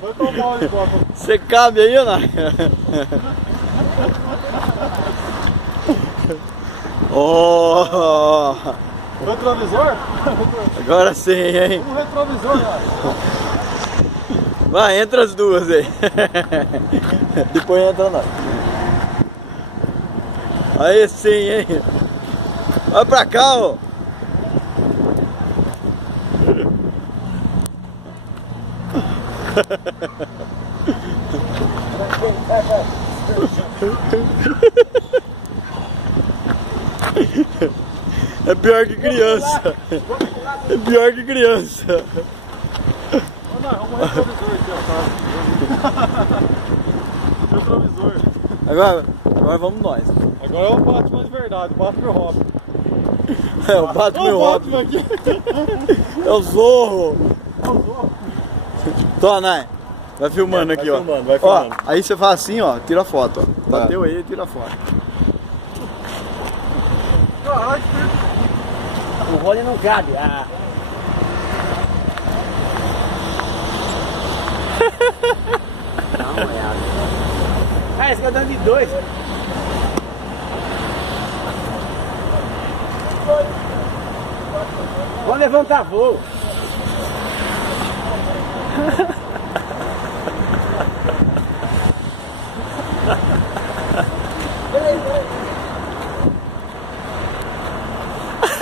Vai tomar o helicóptero. Você cabe aí ou não? Oh! Retrovisor? Agora sim, hein? Um retrovisor, cara. Vai, entra as duas aí. Depois entra nós. Aí sim, hein? Vai pra cá, ó. É pior que criança. É pior que criança. Vamos um retrovisor aqui, ó. Retrovisor. Agora vamos nós. Agora é o Batman de verdade, o Batman Robin. É o Batman Robin. Batman aqui. É o Zorro. Tô, Nai. Vai filmando aqui, ó. Vai filmando. Ó, aí você faz assim, ó, tira a foto, ó. Bateu aí, tira a foto. O role não cabe. Ah. Dá uma olhada. Ah, esse é dando de dois. Vamos levantar voo.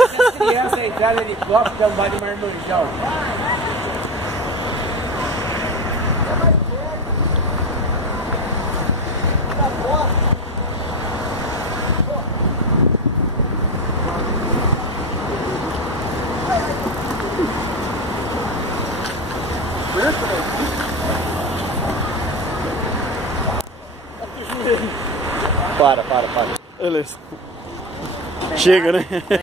Se as crianças entrarem no helicóptero, dá um bar de marmanjão. Para. Beleza. Chega, né?